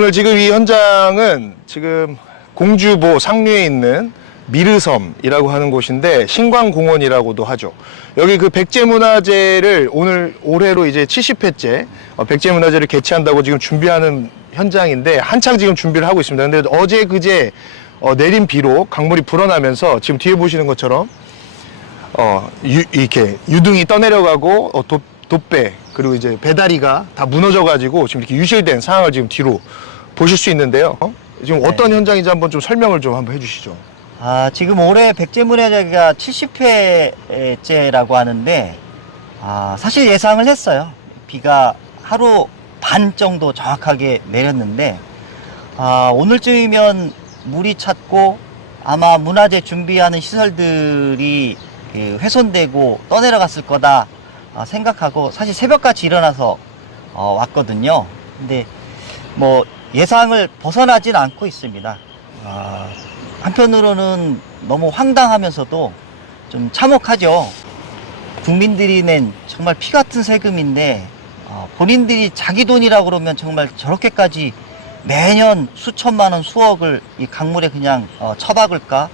오늘 지금 이 현장은 지금 공주보 상류에 있는 미르섬이라고 하는 곳인데 신광공원이라고도 하죠. 여기 그 백제문화제를 올해로 이제 70회째 백제문화제를 개최한다고 지금 준비하는 현장인데 한창 지금 준비를 하고 있습니다. 근데 어제 그제 내린 비로 강물이 불어나면서 지금 뒤에 보시는 것처럼 이렇게 유등이 떠내려가고 돛배 그리고 이제 배다리가 다 무너져가지고 지금 이렇게 유실된 상황을 지금 뒤로 보실 수 있는데요. 지금 어떤 현장인지 한번 좀 설명을 좀 한번 해주시죠. 지금 올해 백제문화제가 70회째라고 하는데, 사실 예상을 했어요. 비가 하루 반 정도 정확하게 내렸는데, 오늘쯤이면 물이 찼고, 아마 문화제 준비하는 시설들이 훼손되고 떠내려갔을 거다 생각하고, 사실 새벽같이 일어나서 왔거든요. 근데 뭐 예상을 벗어나진 않고 있습니다. 한편으로는 너무 황당하면서도 좀 참혹하죠. 국민들이 낸 정말 피 같은 세금인데 본인들이 자기 돈이라고 그러면 정말 저렇게까지 매년 수천만 원, 수억을 이 강물에 그냥 처박을까?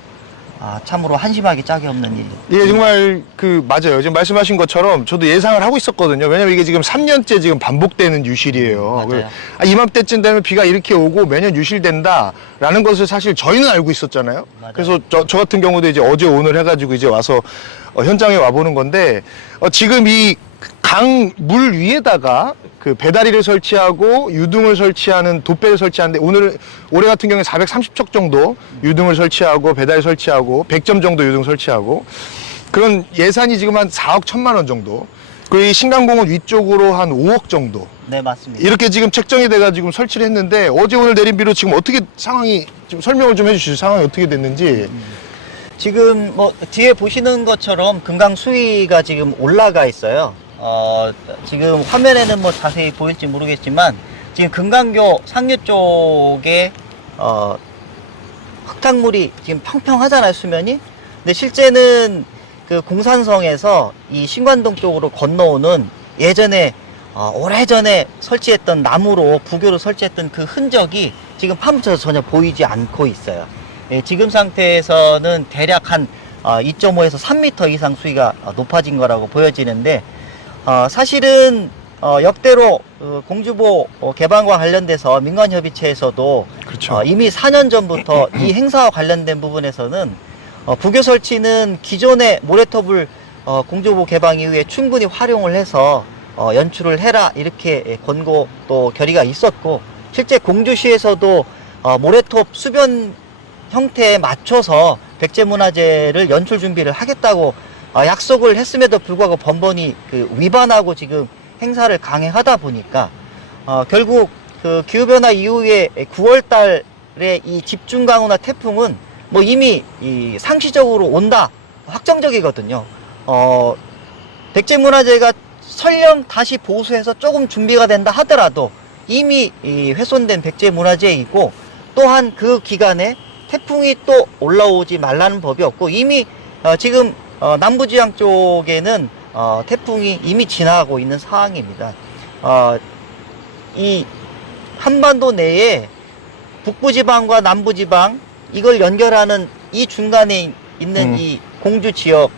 참으로 한심하기 짝이 없는 일. 예, 정말 맞아요. 지금 말씀하신 것처럼 저도 예상을 하고 있었거든요. 왜냐면 이게 지금 3년째 지금 반복되는 유실이에요. 맞아요. 이맘때쯤 되면 비가 이렇게 오고 매년 유실된다라는 것을 사실 저희는 알고 있었잖아요. 맞아요. 그래서 저 같은 경우도 이제 어제 오늘 해가지고 이제 와서 현장에 와보는 건데 지금 이 강 물 위에다가 그 배다리를 설치하고 유등을 설치하는 돛배를 설치하는데 올해 같은 경우에 430척 정도 유등을 설치하고 배다리 설치하고 100점 정도 유등 설치하고 그런 예산이 지금 한 4억 1천만 원 정도 그리고 이 신강공원 위쪽으로 한 5억 정도 네, 맞습니다. 이렇게 지금 책정이 돼가지고 설치를 했는데 어제 오늘 내린 비로 지금 어떻게 상황이 좀 설명을 좀 해주시죠. 상황이 어떻게 됐는지. 지금 뭐 뒤에 보시는 것처럼 금강 수위가 지금 올라가 있어요. 지금 화면에는 뭐 자세히 보일지 모르겠지만 지금 금강교 상류 쪽에 흙탕물이 지금 평평하잖아요, 수면이. 근데 실제는 그 공산성에서 이 신관동 쪽으로 건너오는 예전에 오래전에 설치했던 나무로 부교로 설치했던 그 흔적이 지금 파묻혀서 전혀 보이지 않고 있어요. 지금 상태에서는 대략 한 2.5에서 3m 이상 수위가 높아진 거라고 보여지는데 사실은 역대로 공주보 개방과 관련돼서 민간협의체에서도 그렇죠. 이미 4년 전부터 이 행사와 관련된 부분에서는 부교 설치는 기존의 모래톱을 공주보 개방 이후에 충분히 활용을 해서 연출을 해라 이렇게 권고 또 결의가 있었고 실제 공주시에서도 모래톱 수변 형태에 맞춰서 백제문화제를 연출 준비를 하겠다고 약속을 했음에도 불구하고 번번이 위반하고 지금 행사를 강행하다 보니까 결국 그 기후변화 이후에 9월 달에 이 집중강우나 태풍은 뭐 이미 상시적으로 온다 확정적이거든요. 백제문화제가 설령 다시 보수해서 조금 준비가 된다 하더라도 이미 훼손된 백제문화제이고 또한 그 기간에 태풍이 또 올라오지 말라는 법이 없고 이미 지금 남부지방 쪽에는 태풍이 이미 지나가고 있는 상황입니다. 이 한반도 내에 북부지방과 남부지방 이걸 연결하는 이 중간에 있는 이 공주 지역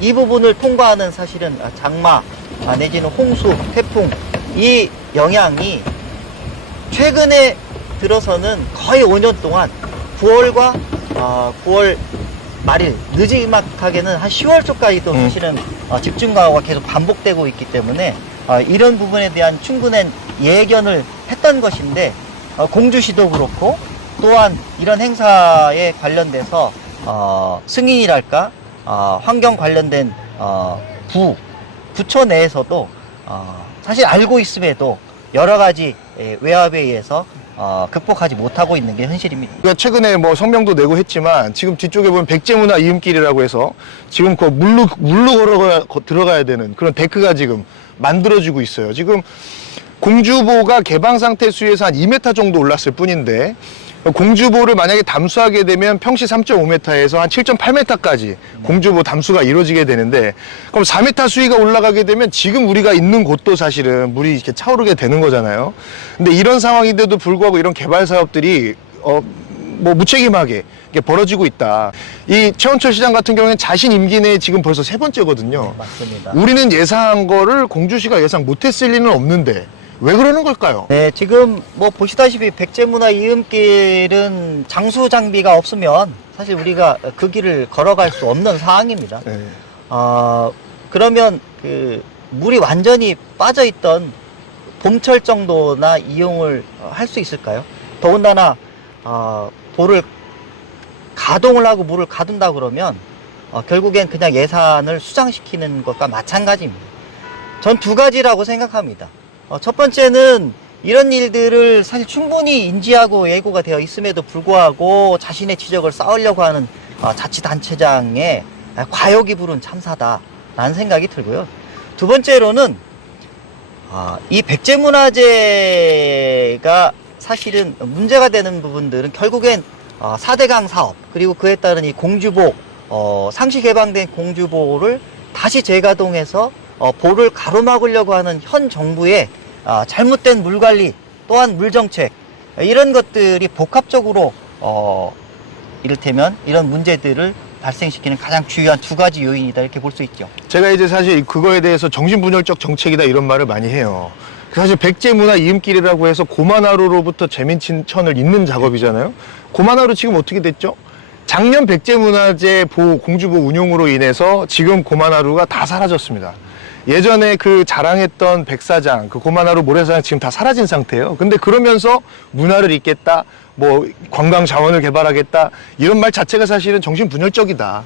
이 부분을 통과하는 사실은 장마 내지는 홍수, 태풍 이 영향이 최근에 들어서는 거의 5년 동안 9월과 9월 말일 늦지막하게는 한 10월 초까지도 사실은 집중강우가 계속 반복되고 있기 때문에 이런 부분에 대한 충분한 예견을 했던 것인데 공주시도 그렇고 또한 이런 행사에 관련돼서 승인이랄까 환경 관련된 부처 내에서도 사실 알고 있음에도 여러 가지 외압에 의해서 극복하지 못하고 있는 게 현실입니다. 그러니까 최근에 뭐 성명도 내고 했지만 지금 뒤쪽에 보면 백제문화 이음길이라고 해서 지금 그 물로 들어가야 되는 그런 데크가 지금 만들어지고 있어요. 지금 공주보가 개방 상태 수위에서 한 2m 정도 올랐을 뿐인데 공주보를 만약에 담수하게 되면 평시 3.5m에서 한 7.8m까지 공주보 담수가 이루어지게 되는데, 그럼 4m 수위가 올라가게 되면 지금 우리가 있는 곳도 사실은 물이 이렇게 차오르게 되는 거잖아요. 근데 이런 상황인데도 불구하고 이런 개발 사업들이 뭐 무책임하게 이렇게 벌어지고 있다. 이 최원철 시장 같은 경우에는 자신 임기 내에 지금 벌써 3번째거든요. 맞습니다. 우리는 예상한 거를 공주시가 예상 못했을 리는 없는데 왜 그러는 걸까요? 네, 지금 뭐 보시다시피 백제문화 이음길은 장수 장비가 없으면 사실 우리가 그 길을 걸어갈 수 없는 상황입니다. 네. 그러면 그 물이 완전히 빠져 있던 봄철 정도나 이용을 할 수 있을까요? 더군다나 보를 가동을 하고 물을 가둔다 그러면 결국엔 그냥 예산을 수장시키는 것과 마찬가지입니다. 전 두 가지라고 생각합니다. 첫 번째는 이런 일들을 사실 충분히 인지하고 예고가 되어 있음에도 불구하고 자신의 지적을 쌓으려고 하는 자치단체장의 과욕이 부른 참사다라는 생각이 들고요. 두 번째로는 이 백제문화재가 사실은 문제가 되는 부분들은 결국엔 4대강 사업 그리고 그에 따른 이 공주보 상시 개방된 공주보를 다시 재가동해서 보를 가로막으려고 하는 현 정부의 잘못된 물관리 또한 물정책 이런 것들이 복합적으로 이를테면 이런 문제들을 발생시키는 가장 주요한 두 가지 요인이다 이렇게 볼 수 있죠. 제가 이제 사실 그거에 대해서 정신분열적 정책이다 이런 말을 많이 해요. 사실 백제문화 이음길이라고 해서 고만하루로부터 재민천을 잇는 작업이잖아요. 고만하루 지금 어떻게 됐죠? 작년 백제문화재 공주보 운용으로 인해서 지금 고만하루가 다 사라졌습니다. 예전에 그 자랑했던 백사장, 그 고만하루 모래사장 지금 다 사라진 상태예요. 근데 그러면서 문화를 잇겠다, 뭐 관광 자원을 개발하겠다 이런 말 자체가 사실은 정신분열적이다.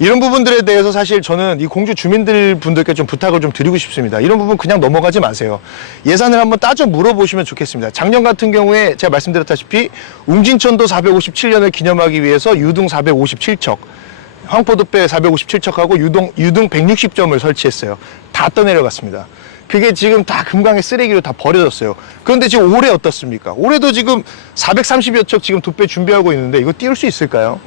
이런 부분들에 대해서 사실 저는 이 공주 주민들 분들께 좀 부탁을 좀 드리고 싶습니다. 이런 부분 그냥 넘어가지 마세요. 예산을 한번 따져 물어보시면 좋겠습니다. 작년 같은 경우에 제가 말씀드렸다시피 웅진천도 457년을 기념하기 위해서 유등 457척, 황포도배 457척하고 유등 160점을 설치했어요. 다 떠내려갔습니다. 그게 지금 다 금강의 쓰레기로 다 버려졌어요. 그런데 지금 올해 어떻습니까? 올해도 지금 430여 척 지금 돛배 준비하고 있는데 이거 띄울 수 있을까요?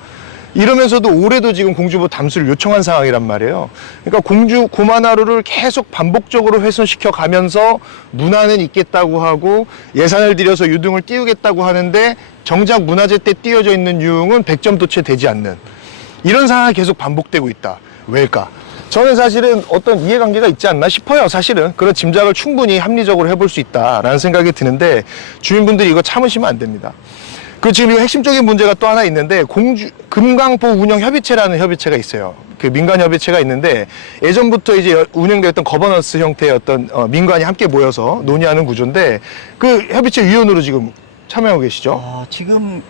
이러면서도 올해도 지금 공주보 담수를 요청한 상황이란 말이에요. 그러니까 고만하루를 계속 반복적으로 훼손시켜 가면서 문화는 있겠다고 하고 예산을 들여서 유등을 띄우겠다고 하는데 정작 문화재 때 띄워져 있는 유흥은 100점도 채 되지 않는 이런 상황이 계속 반복되고 있다. 왜일까? 저는 사실은 어떤 이해관계가 있지 않나 싶어요. 사실은 그런 짐작을 충분히 합리적으로 해볼 수 있다라는 생각이 드는데 주민분들이 이거 참으시면 안 됩니다. 그 지금 이 핵심적인 문제가 또 하나 있는데 금강보 운영 협의체라는 협의체가 있어요. 그 민간 협의체가 있는데 예전부터 이제 운영되었던 거버넌스 형태의 어떤 민간이 함께 모여서 논의하는 구조인데 그 협의체 위원으로 지금 참여하고 계시죠? 지금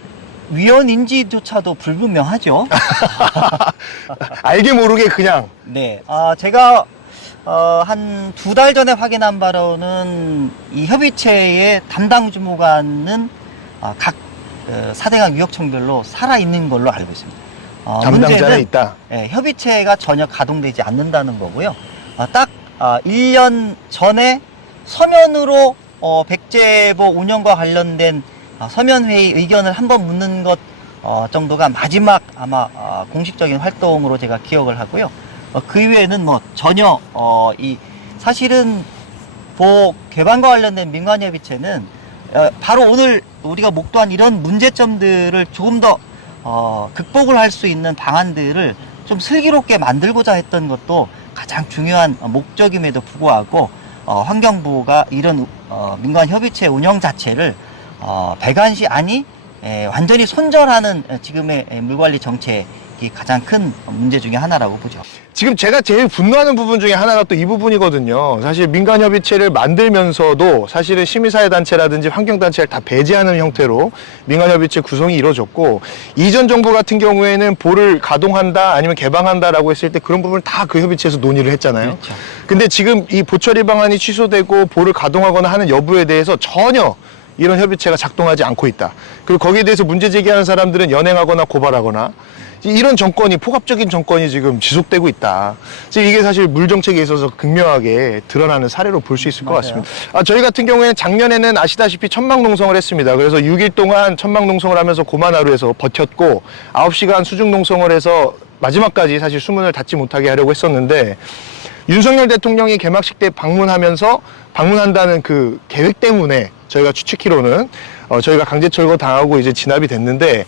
위원인지조차도 불분명하죠. 알게 모르게 그냥. 네, 제가 한 2달 전에 확인한 바로는 이 협의체의 담당 주무관은 각 4대강 유역청별로 살아있는 걸로 알고 있습니다. 담당자는 있다. 협의체가 전혀 가동되지 않는다는 거고요. 딱 1년 전에 서면으로 백제보 운영과 관련된 서면회의 의견을 한번 묻는 것 정도가 마지막 아마 공식적인 활동으로 제가 기억을 하고요. 그 이외에는 뭐 전혀 사실은 보 개방과 관련된 민간협의체는 바로 오늘 우리가 목도한 이런 문제점들을 조금 더 극복을 할 수 있는 방안들을 좀 슬기롭게 만들고자 했던 것도 가장 중요한 목적임에도 불구하고 환경부가 이런 민간협의체 운영 자체를 배관시 아니 완전히 손절하는 지금의 물관리 정책이 가장 큰 문제 중에 하나라고 보죠. 지금 제가 제일 분노하는 부분 중에 하나가 또 이 부분이거든요. 사실 민간협의체를 만들면서도 사실은 시민사회단체라든지 환경단체를 다 배제하는 형태로 민간협의체 구성이 이루어졌고 이전 정부 같은 경우에는 보를 가동한다 아니면 개방한다라고 했을 때 그런 부분을 다 그 협의체에서 논의를 했잖아요. 그렇죠. 근데 지금 이 보처리 방안이 취소되고 보를 가동하거나 하는 여부에 대해서 전혀 이런 협의체가 작동하지 않고 있다. 그리고 거기에 대해서 문제 제기하는 사람들은 연행하거나 고발하거나 이런 정권이 폭압적인 정권이 지금 지속되고 있다. 지금 이게 사실 물 정책에 있어서 극명하게 드러나는 사례로 볼 수 있을 것 맞아요. 같습니다. 저희 같은 경우에는 작년에는 아시다시피 천막 농성을 했습니다. 그래서 6일 동안 천막 농성을 하면서 고만하루에서 버텼고 9시간 수중 농성을 해서 마지막까지 사실 수문을 닫지 못하게 하려고 했었는데 윤석열 대통령이 개막식 때 방문한다는 그 계획 때문에 저희가 추측키로는 저희가 강제 철거 당하고 이제 진압이 됐는데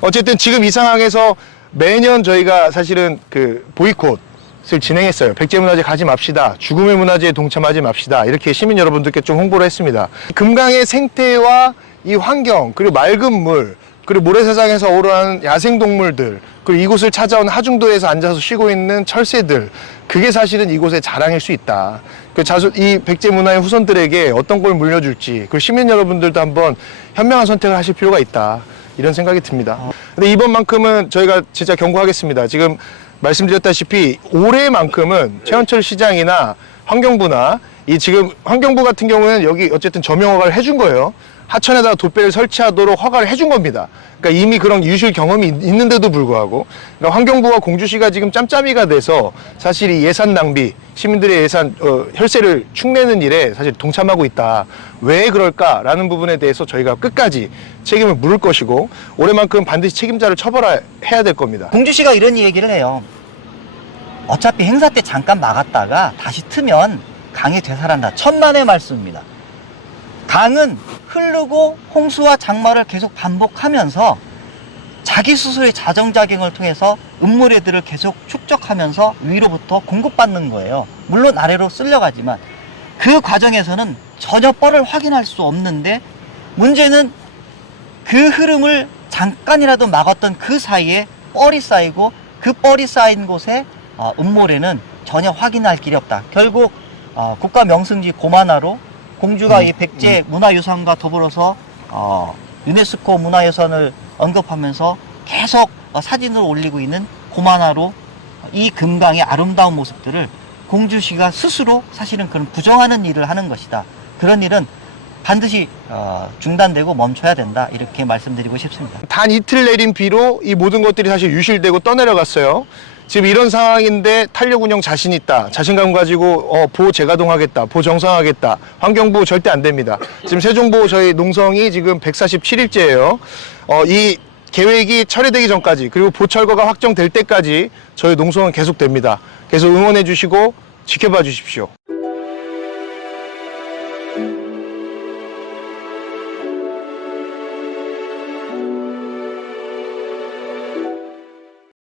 어쨌든 지금 이 상황에서 매년 저희가 사실은 그 보이콧을 진행했어요. 백제문화재 가지 맙시다. 죽음의 문화재에 동참하지 맙시다. 이렇게 시민 여러분들께 좀 홍보를 했습니다. 금강의 생태와 이 환경 그리고 맑은 물 그리고 모래사장에서 어우러하는 야생동물들 그리고 이곳을 찾아온 하중도에서 앉아서 쉬고 있는 철새들 그게 사실은 이곳의 자랑일 수 있다. 이 백제문화의 후손들에게 어떤 걸 물려줄지 그리고 시민 여러분들도 한번 현명한 선택을 하실 필요가 있다. 이런 생각이 듭니다. 근데 이번만큼은 저희가 진짜 경고하겠습니다. 지금 말씀드렸다시피 올해만큼은 최현철 시장이나 환경부나 이 지금 환경부 같은 경우는 여기 어쨌든 점용 허가를 해준 거예요. 하천에다가 돛배를 설치하도록 허가를 해준 겁니다. 그러니까 이미 그런 유실 경험이 있는데도 불구하고 그러니까 환경부와 공주시가 지금 짬짬이가 돼서 사실 이 예산 낭비, 시민들의 예산 혈세를 축내는 일에 사실 동참하고 있다. 왜 그럴까라는 부분에 대해서 저희가 끝까지 책임을 물을 것이고 올해만큼 반드시 책임자를 처벌해야 될 겁니다. 공주시가 이런 얘기를 해요. 어차피 행사 때 잠깐 막았다가 다시 트면 강이 되살아난다. 천만의 말씀입니다. 강은 흐르고 홍수와 장마를 계속 반복하면서 자기 스스로의 자정작용을 통해서 음모래들을 계속 축적하면서 위로부터 공급받는 거예요. 물론 아래로 쓸려가지만 그 과정에서는 전혀 뻘을 확인할 수 없는데 문제는 그 흐름을 잠깐이라도 막았던 그 사이에 뻘이 쌓이고 그 뻘이 쌓인 곳에 음모래는 전혀 확인할 길이 없다. 결국 국가 명승지 고만하로 공주가 이 백제 문화유산과 더불어서 유네스코 문화유산을 언급하면서 계속 사진을 올리고 있는 고만하로 이 금강의 아름다운 모습들을 공주시가 스스로 사실은 그런 부정하는 일을 하는 것이다. 그런 일은 반드시 중단되고 멈춰야 된다. 이렇게 말씀드리고 싶습니다. 단 이틀 내린 비로 이 모든 것들이 사실 유실되고 떠내려갔어요. 지금 이런 상황인데 탄력 운영 자신 있다. 자신감 가지고 보호 재가동하겠다. 보호 정상하겠다. 환경부 절대 안 됩니다. 지금 세종보호 저희 농성이 지금 147일째예요. 이 계획이 철회되기 전까지 그리고 보철거가 확정될 때까지 저희 농성은 계속됩니다. 계속 응원해 주시고 지켜봐 주십시오.